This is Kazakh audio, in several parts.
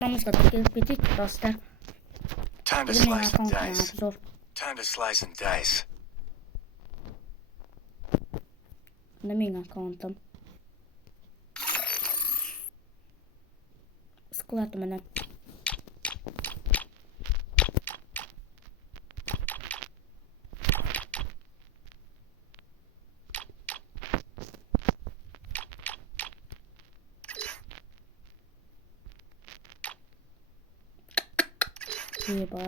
Namızda gelip gittik dostlar. Time to Menің slice and аккаунттың dice. обзор. Time to slice and dice. Менің аккаунттым. Склад менен. Еба.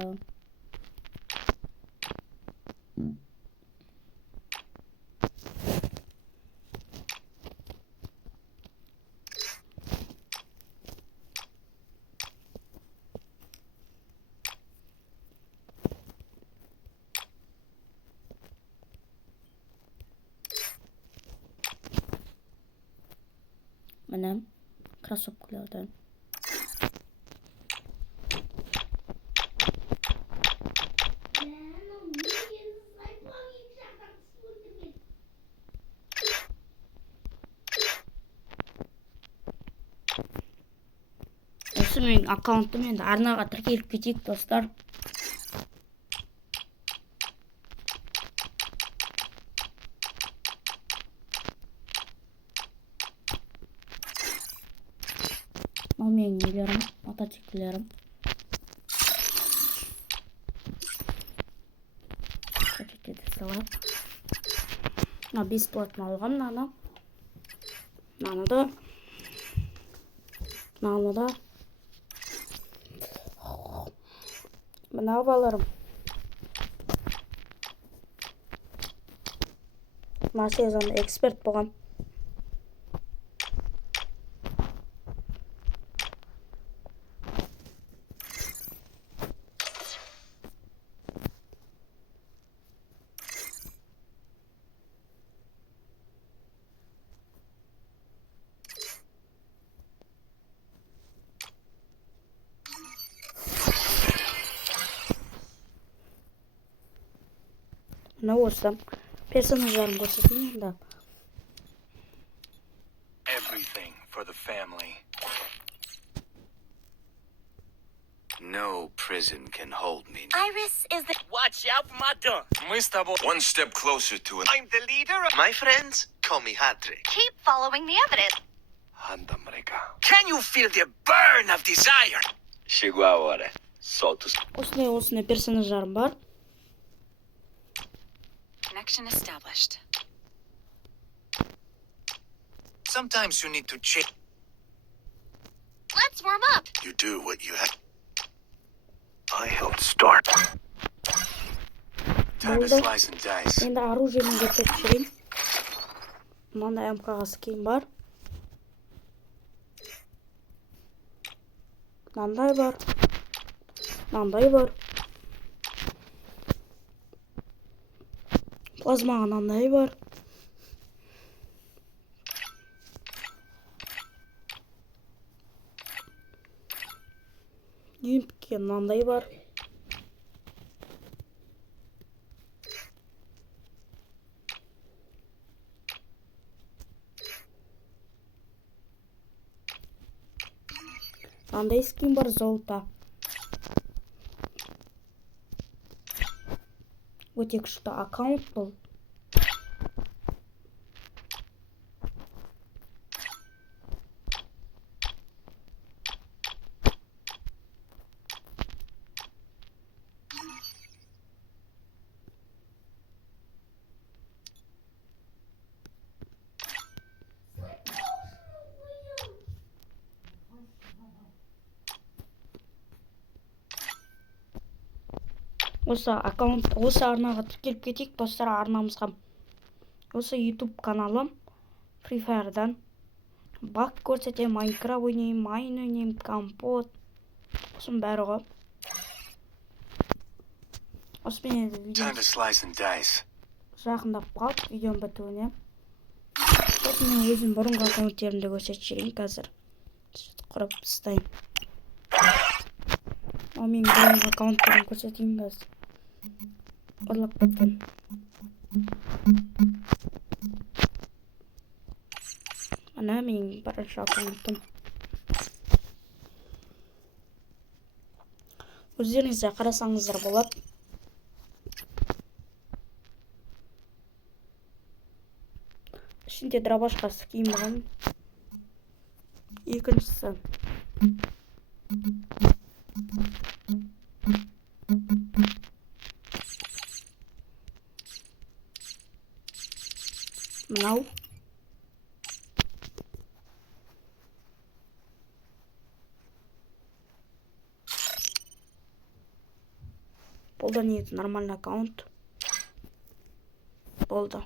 Менің кроссовкалардан. Осы менің аккаунттым, енді арнаға тіркеліп кетейік достар. Мынау менің нелерім, мотоциклерім. Пакеттерді салып. Мына бесплатно алғам мынаны. Мынаны да. Мынаны да. Мынау баларым. Мына сезонда эксперт болғам. Мына осы персонаждарын көрсетейін енді. Everything for the family. No prison can hold me. Iris is the... Watch out for my gun. Мы с тобой one step closer to it. I'm the leader of... My friends call me Hattrick. Keep following the evidence. Can you feel the burn of desire? Chegou a hora. Solta os... Осындай персонаждарым бар. Connection established. Sometimes you need to check. Let's warm up. You do what you have. I helped start. Time to slice and dice. Енді оружиемен көрсетіп жүрейін. Мынандай МК-ға скин бар. Мынандай бар. Мынандай бар. Плазмаға мынандай бар. Емпке мынандай бар. Мынандай скин бар, золото. Өте күшті аккаунт бұл. Осы арнаға тіркеліп кетейік достар, арнамызға. Осы YouTube каналым freefire'дан баг көрсетем, Майнкрафт ойнайым, майн ойнайым, компот. Осының бәрі ғой. Осымен Time to slice and dice. жақындап қалып, видеом бітуіне. Осымен өзім бұрынғы аккаунттерімді көрсетіп жүрейін қазір. Құрып ұстайын. Менің бұрынғы аккаунттерімді көрсетейін қазір. Ұрлап кеткен. Ана менің бірінші аккаунтым. Өздеріңіз де қарасаңыздар болады. Ішінде дробашқасы киім. Екіншісі мынау. Бұл да негізі нормальный аккаунт. Болды.